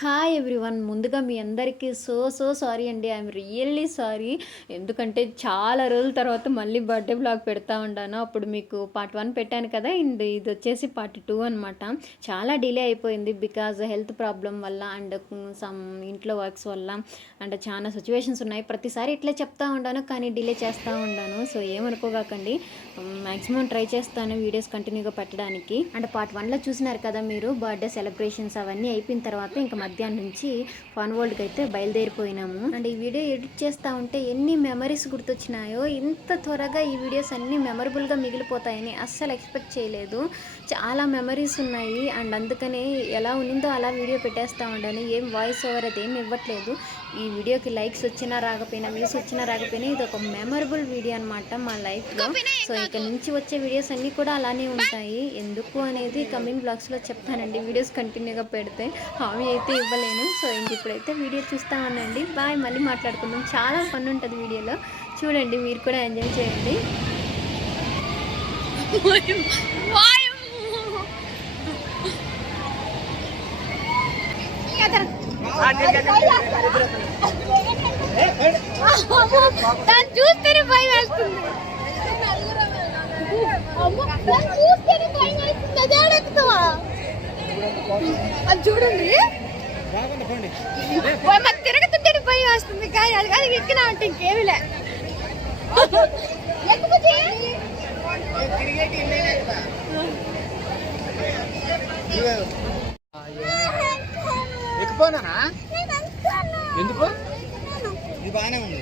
Hi everyone ముందుగా మీ అందరికీ సో సో సారీ అండి. ఐఎమ్ రియల్లీ సారీ ఎందుకంటే చాలా రోజుల తర్వాత మళ్ళీ బర్త్డే బ్లాగ్ పెడతా ఉన్నాను అప్పుడు మీకు పార్ట్ వన్ పెట్టాను కదా. అండ్ ఇది వచ్చేసి పార్ట్ టూ అనమాట చాలా డిలే అయిపోయింది బికాజ్ హెల్త్ ప్రాబ్లం వల్ల అండ్ సమ్ ఇంట్లో వర్క్స్ వల్ల అండ్ చాలా సిచ్యువేషన్స్ ఉన్నాయి. ప్రతిసారి ఇట్లే చెప్తా ఉండాను కానీ డిలే చేస్తూ ఉండాను. సో ఏమనుకోగాకండి. మ్యాక్సిమం ట్రై చేస్తాను వీడియోస్ కంటిన్యూగా పెట్టడానికి. అండ్ పార్ట్ వన్లో చూసినారు కదా మీరు బర్త్డే సెలబ్రేషన్స్ అవన్నీ అయిపోయిన తర్వాత ఇంకా మధ్యాహ్నం నుంచి ఫన్ వరల్డ్కి అయితే బయలుదేరిపోయినాము. అండ్ ఈ వీడియో ఎడిట్ చేస్తూ ఉంటే ఎన్ని మెమరీస్ గుర్తొచ్చినాయో ఇంత త్వరగా ఈ వీడియోస్ అన్నీ మెమరబుల్గా మిగిలిపోతాయని అస్సలు ఎక్స్పెక్ట్ చేయలేదు. చాలా మెమరీస్ ఉన్నాయి. అండ్ అందుకనే ఎలా ఉన్నిందో అలా వీడియో పెట్టేస్తూ ఉండాను ఏం వాయిస్ ఓవర్ అది ఏం ఇవ్వట్లేదు. ఈ వీడియోకి లైక్స్ వచ్చినా రాకపోయినా వ్యూస్ వచ్చినా రాకపోయినా ఇది ఒక మెమరబుల్ వీడియో అనమాట మా లైఫ్లో సో ఇక నుంచి వచ్చే వీడియోస్ అన్నీ కూడా అలానే ఉంటాయి. ఎందుకు అనేది కమింగ్ బ్లాగ్స్లో చెప్తానండి వీడియోస్ కంటిన్యూగా పెడితే. హామీ అయితే ఇవ్వలేను. సో ఇంక ఇప్పుడైతే వీడియో చూస్తా ఉండండి. బాయ్ మళ్ళీ మాట్లాడుకుందాం. చాలా ఫన్ ఉంటుంది వీడియోలో చూడండి మీరు కూడా ఎంజాయ్ చేయండి. దాన్ని చూస్తేనే భయం వేస్తుంది. చూస్తేనే భయం వేస్తుంది. అదే అది చూడండి. మాకు భయం వస్తుంది. కానీ అది కానీ ఎక్కినా అంటే ఇంకేమిలే ఎక్కు బుజ్జి. ఎక్కిపోనా ఎందుకు? ఇది బాగానే ఉంది.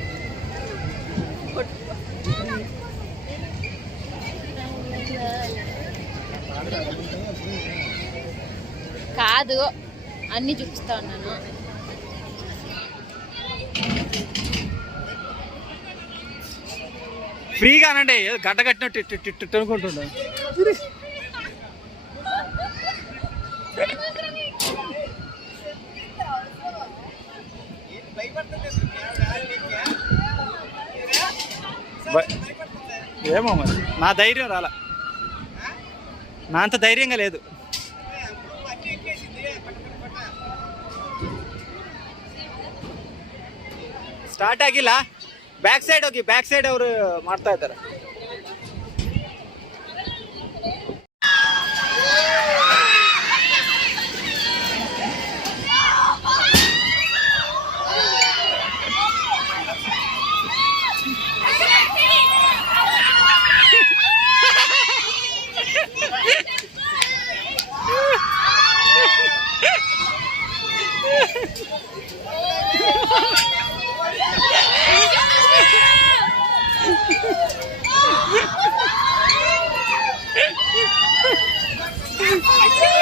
కాదు అన్ని చూపిస్తా ఉన్నాను. ఫ్రీగా అనండి ఏదో గడ్డ కట్టినట్టు ఇట్టు ఏమో మరి నా ధైర్యం రాలా నా అంత ధైర్యంగా లేదు ಸ್ಟಾರ್ಟ್ ಆಗಿಲ್ಲ ಬ್ಯಾಕ್ ಸೈಡ್ ಹೋಗಿ ಬ್ಯಾಕ್ ಸೈಡ್ ಅವರು ಮಾಡ್ತಾ ಇದ್ದಾರೆ 嗯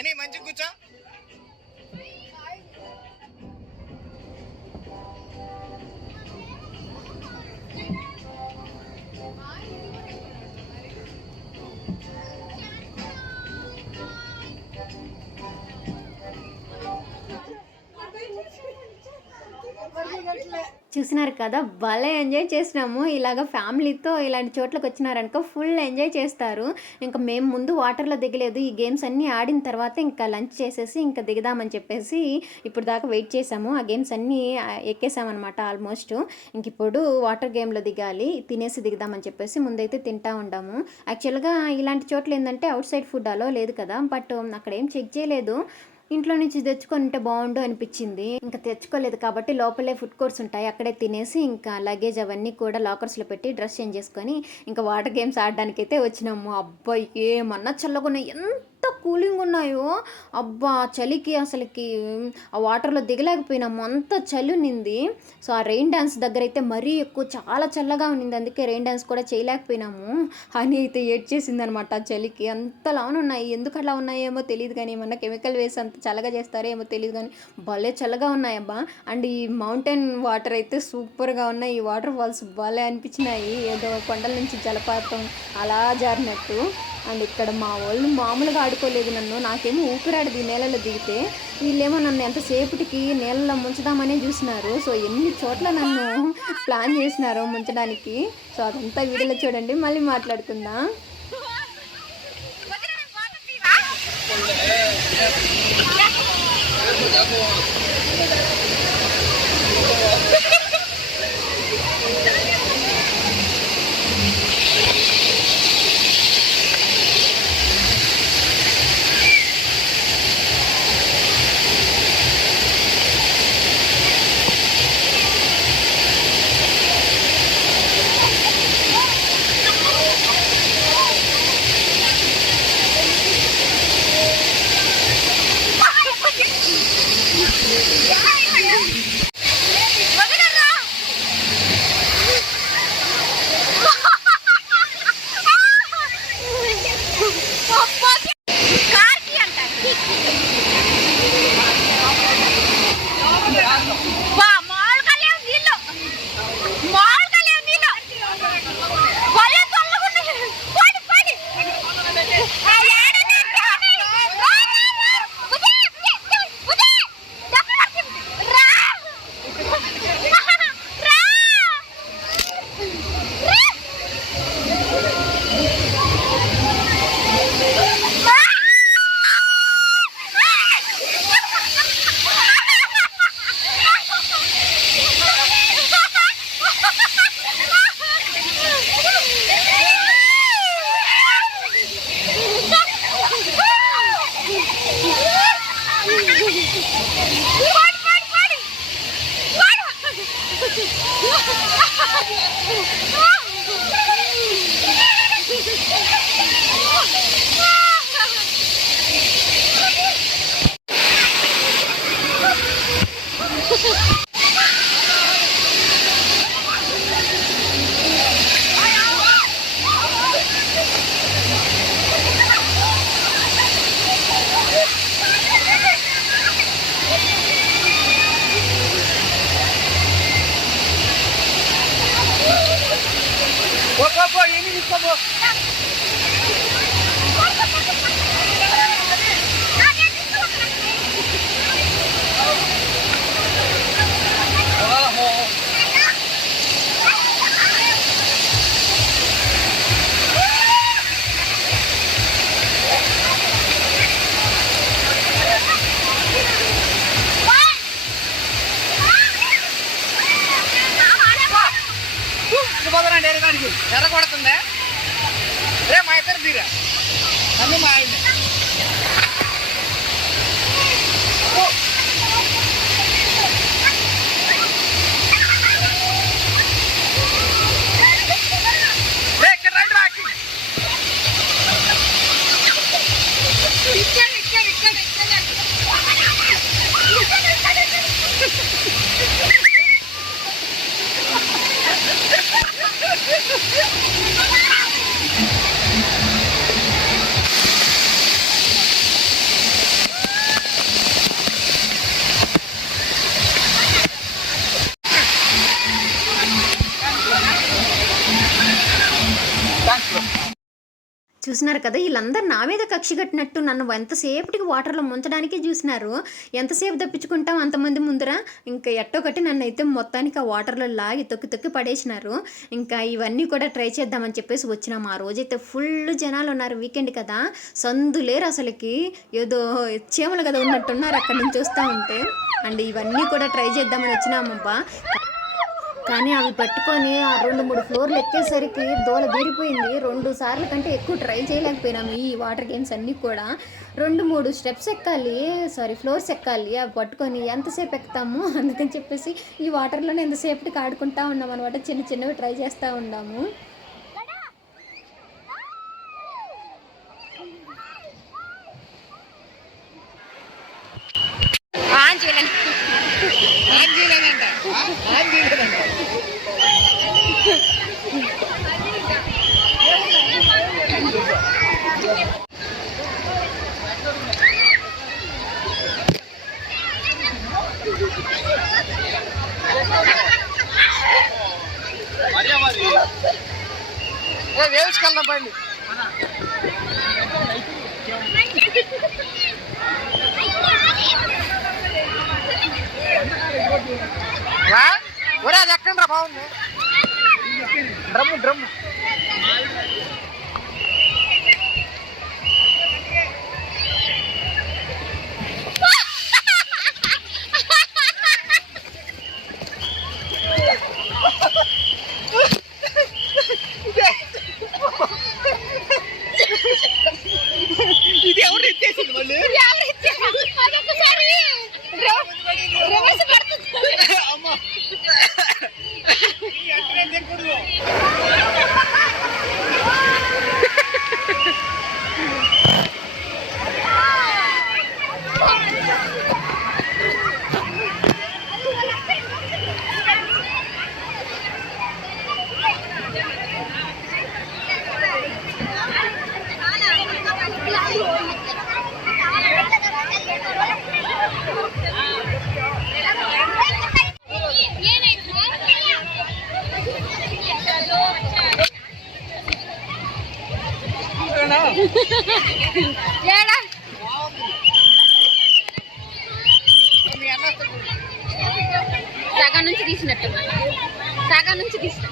అని మంచి కూర్చో చూసినారు కదా భలే ఎంజాయ్ చేసినాము. ఇలాగ ఫ్యామిలీతో ఇలాంటి చోట్లకి వచ్చినారనుకో ఫుల్ ఎంజాయ్ చేస్తారు. ఇంకా మేము ముందు వాటర్లో దిగలేదు ఈ గేమ్స్ అన్నీ ఆడిన తర్వాత ఇంకా లంచ్ చేసేసి ఇంకా దిగుదామని చెప్పేసి ఇప్పుడు దాకా వెయిట్ చేసాము ఆ గేమ్స్ అన్నీ ఎక్కేసామన్నమాట ఆల్మోస్ట్ ఇంక ఇప్పుడు వాటర్ గేమ్లో దిగాలి తినేసి దిగుదామని చెప్పేసి ముందైతే తింటా ఉండాము. యాక్చువల్గా ఇలాంటి చోట్ల ఏంటంటే అవుట్ సైడ్ ఫుడ్ అలో లేదు కదా బట్ అక్కడ ఏం చెక్ చేయలేదు. ఇంట్లో నుంచి తెచ్చుకొని ఉంటే బాగుండు అనిపించింది. ఇంకా తెచ్చుకోలేదు కాబట్టి లోపలే ఫుడ్ కోర్స్ ఉంటాయి. అక్కడే తినేసి ఇంకా లగేజ్ అవన్నీ కూడా లాకర్స్లో పెట్టి డ్రెస్ చేంజ్ చేసుకొని ఇంకా వాటర్ గేమ్స్ ఆడడానికైతే వచ్చినాము. అబ్బాయి ఏమన్నా చల్లగున్నాయి. ఎంత ఎంత కూలింగ్ ఉన్నాయో. అబ్బా చలికి అసలుకి ఆ వాటర్లో దిగలేకపోయినాము. అంత చలి ఉన్నింది. సో ఆ రెయిన్ డ్యాన్స్ దగ్గర అయితే మరీ ఎక్కువ చాలా చల్లగా ఉన్నింది. అందుకే రెయిన్ డ్యాన్స్ కూడా చేయలేకపోయినాము. అని అయితే ఏడ్చేసింది అనమాట చలికి. చలికి అంతలా ఉన్నాయి. ఎందుకు అలా ఉన్నాయేమో తెలియదు కానీ ఏమన్నా కెమికల్ వేసి అంత చల్లగా చేస్తారో ఏమో తెలియదు కానీ భలే చల్లగా ఉన్నాయబ్బా. అండ్ ఈ మౌంటైన్ వాటర్ అయితే సూపర్గా ఉన్నాయి. ఈ వాటర్ ఫాల్స్ భలే అనిపించినాయి. ఏదో కొండల నుంచి జలపాతం అలా జారినట్టు. అండ్ ఇక్కడ మా వాళ్ళు మామూలుగా ఆడుకోలేదు నన్ను. నాకేమో ఊపిరాడది నేలలో దిగితే. వీళ్ళేమో నన్ను ఎంతసేపటికి నీళ్ళలో ముంచుదామనే చూసినారు. సో ఎన్ని చోట్ల నన్ను ప్లాన్ చేసినారు ముంచడానికి. సో అదంతా వీడియోలో చూడండి మళ్ళీ మాట్లాడుకుందాం. Yeah. చూసినారు కదా వీళ్ళందరూ నా మీద కక్షి కట్టినట్టు నన్ను ఎంతసేపటికి వాటర్లో ముంచడానికి చూసినారు. ఎంతసేపు తప్పించుకుంటాం అంతమంది ముందర? ఇంకా ఎట్టో కట్టి నన్ను అయితే మొత్తానికి ఆ వాటర్లో లాగి తొక్కి తొక్కి పడేసినారు. ఇంకా ఇవన్నీ కూడా ట్రై చేద్దామని చెప్పేసి వచ్చినాము ఆ రోజైతే ఫుల్ జనాలు ఉన్నారు వీకెండ్ కదా. సందు లేరు అసలుకి. ఏదో చీమలు కదా ఉన్నట్టున్నారు అక్కడ నుంచి చూస్తూ ఉంటే. అండ్ ఇవన్నీ కూడా ట్రై చేద్దామని వచ్చినామబ్బా. కానీ అవి పట్టుకొని ఆ రెండు మూడు ఫ్లోర్లు ఎక్కేసరికి దోల తీరిపోయింది రెండు సార్లు కంటే ఎక్కువ ట్రై చేయలేకపోయినాము ఈ వాటర్ గేమ్స్ అన్నీ కూడా. రెండు మూడు స్టెప్స్ ఎక్కాలి సారీ ఫ్లోర్స్ ఎక్కాలి అవి పట్టుకొని ఎంతసేపు ఎక్కుతాము అందుకని చెప్పేసి ఈ వాటర్లోనే ఎంతసేపటికి ఆడుకుంటా ఉన్నాం అనమాట చిన్న చిన్నవి ట్రై చేస్తూ ఉన్నాము వేసుకెళ్దాం పండి ఒరే అది ఎక్కండి రా బాగుంది డ్రమ్ము డ్రమ్ము. ఏడా? సగం నుంచి తీసినట్టు. సగం నుంచి తీసిన.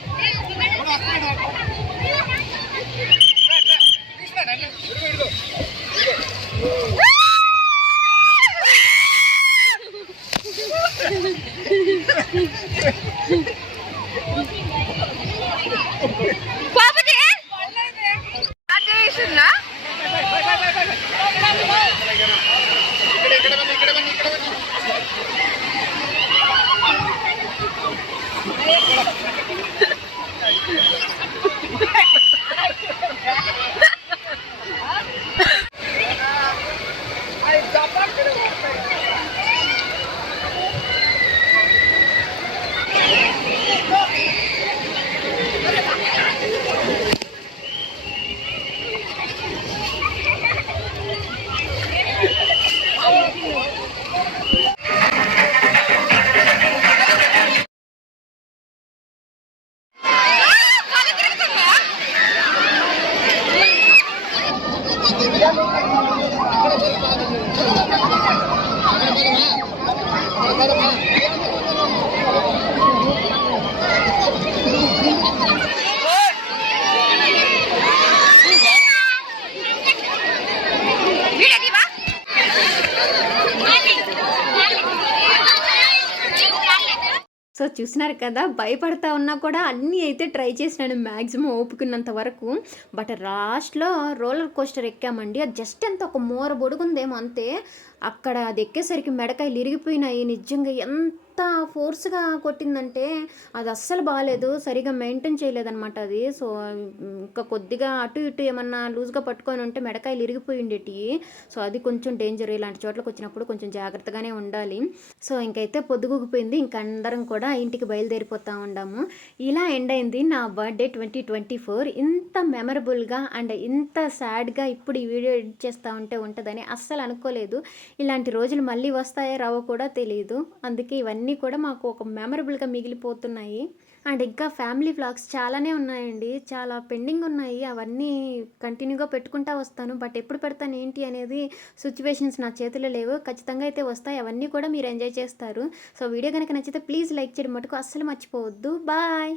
Agora vai. చూసినారు కదా భయపడతా ఉన్నా కూడా అన్నీ అయితే ట్రై చేసినాను మ్యాక్సిమం ఓపుకున్నంత వరకు. బట్ లాస్ట్లో రోలర్ కోస్టర్ ఎక్కామండి. అది జస్ట్ ఎంత ఒక మూర బొడుగుందేమో అంతే. అక్కడ అది ఎక్కేసరికి మెడకాయలు ఇరిగిపోయినాయి. నిజంగా ఎంత ఫోర్స్గా కొట్టిందంటే అది అస్సలు బాగాలేదు సరిగా మెయింటైన్ చేయలేదన్నమాట అది. సో ఇంకా కొద్దిగా అటు ఇటు ఏమన్నా లూజ్గా పట్టుకొని ఉంటే మెడకాయలు ఇరిగిపోయి ఉండేటి సో అది కొంచెం డేంజర్ ఇలాంటి చోట్లకు వచ్చినప్పుడు కొంచెం జాగ్రత్తగానే ఉండాలి. సో ఇంకైతే పొద్దుగుగిపోయింది ఇంక అందరం కూడా ఇంటికి బయలుదేరిపోతూ ఉండాము. ఇలా ఎండ్ అయింది నా బర్త్డే ట్వంటీ ట్వంటీ ఫోర్. ఇంత మెమరబుల్గా అండ్ ఇంత సాడ్గా ఇప్పుడు ఈ వీడియో ఎడిట్ చేస్తూ ఉంటే ఉంటుందని అస్సలు అనుకోలేదు. ఇలాంటి రోజులు మళ్ళీ వస్తాయో రావో కూడా తెలియదు అందుకే ఇవన్నీ కూడా మాకు ఒక మెమరబుల్గా మిగిలిపోతున్నాయి. అండ్ ఇంకా ఫ్యామిలీ వ్లాగ్స్ చాలానే ఉన్నాయండి. చాలా పెండింగ్ ఉన్నాయి. అవన్నీ కంటిన్యూగా పెట్టుకుంటా వస్తాను. బట్ ఎప్పుడు పెడతాను ఏంటి అనేది సిచ్యువేషన్స్ నా చేతిలో లేవు. ఖచ్చితంగా అయితే వస్తాయి. అవన్నీ కూడా మీరు ఎంజాయ్ చేస్తారు. సో వీడియో కనుక నచ్చితే ప్లీజ్ లైక్ చేయడం మటుకు అస్సలు మర్చిపోవద్దు. బాయ్!